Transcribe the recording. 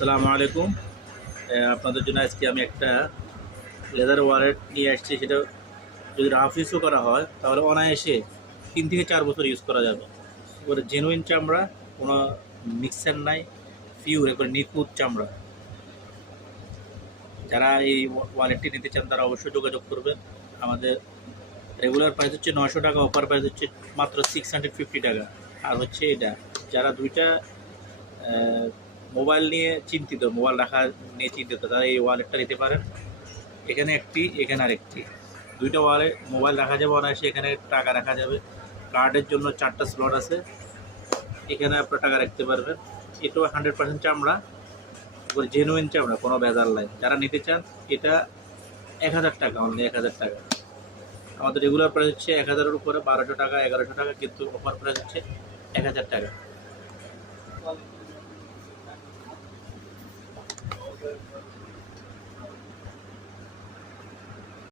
আসসালামু আলাইকুম। আপনাদের জন্য আজকে আমি একটা লেদার ওয়ালেট নিয়ে আসছি। সেটা যদি রাফ ইউজও করা হয় তাহলে অনায়াসে 3 থেকে 4 বছর ইউজ করা যাবে। এবারে জেনুইন চামড়া, কোনো মিক্সার নাই, পিওর একবার নিখুঁত চামড়া। যারা এই ওয়ালেটটি নিতে চান তারা অবশ্যই যোগাযোগ করবেন। আমাদের রেগুলার প্রাইস হচ্ছে 900 টাকা, অফার প্রাইস হচ্ছে মাত্র 650 টাকা। আর হচ্ছে এটা, যারা দুইটা মোবাইল নিয়ে চিন্তিত, মোবাইল রাখা নিয়ে চিন্তিত, তারা এই ওয়ালেটটা নিতে পারেন। এখানে একটি, এখানে আরেকটি, দুইটা মোবাইল রাখা যাবে অনায়াসে। এখানে টাকা রাখা যাবে। কার্ডের জন্য 4টা স্লট আছে, এখানে আপনার টাকা রাখতে পারবেন। এটাও 100% চামড়া, জেনুইন চামড়া, কোনো ভেজাল নাই। যারা নিতে চান এটা 1000 টাকা, অনলি 1000 টাকা। আমাদের রেগুলার প্রাইস হচ্ছে 1000-এর উপরে 1200 টাকা, 1100 টাকা, কিন্তু অফার প্রাইস হচ্ছে 1000 টাকা।